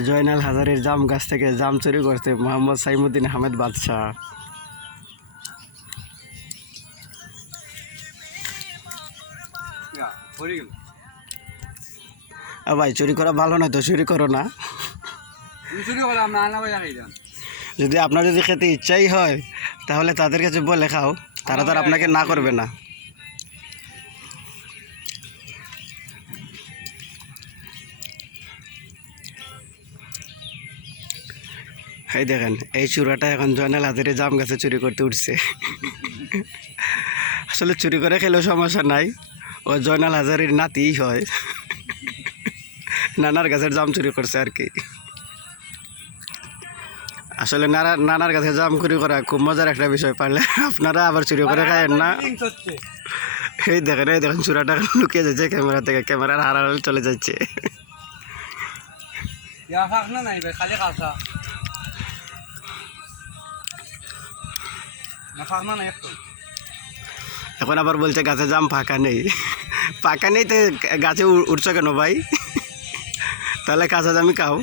জয়নাল হাজারের জাম গাছ থেকে জাম চুরি করতে মোহাম্মদ সাইমুদ্দিন আহমেদ বাদশাহ। ভাই চুরি করা ভালো নয় তো, চুরি করো না। যদি আপনার যদি খেতে ইচ্ছাই হয় তাহলে তাদের কাছে বলে খাও, তারা তো আর আপনাকে না করবে না। এই দেখেন এই চূড়াটা এখন জয়নাল হাজারে জাম গাছে চুরি করতে উঠছে। আসলে চুরি করে খেলেও সমস্যা নাই, ও জয়নাল হাজারের নাতিই হয়, নানার গাছের জাম চুরি করছে আর কি। আসলে নানার কাছে জাম চুরি করা খুব মজার একটা বিষয়, পারলে আপনারা আবার চুরি করে খায়েন না। এই দেখেন চূড়াটা লুকিয়ে যাচ্ছে ক্যামেরা থেকে, ক্যামেরার হারাল চলে যাচ্ছে। এখন আবার বলছে গাছে জাম ফাঁকা নেই। ফাঁকা নেই তো গাছে উঠছো কেন ভাই? তাহলে কাঁচা জামই খাও।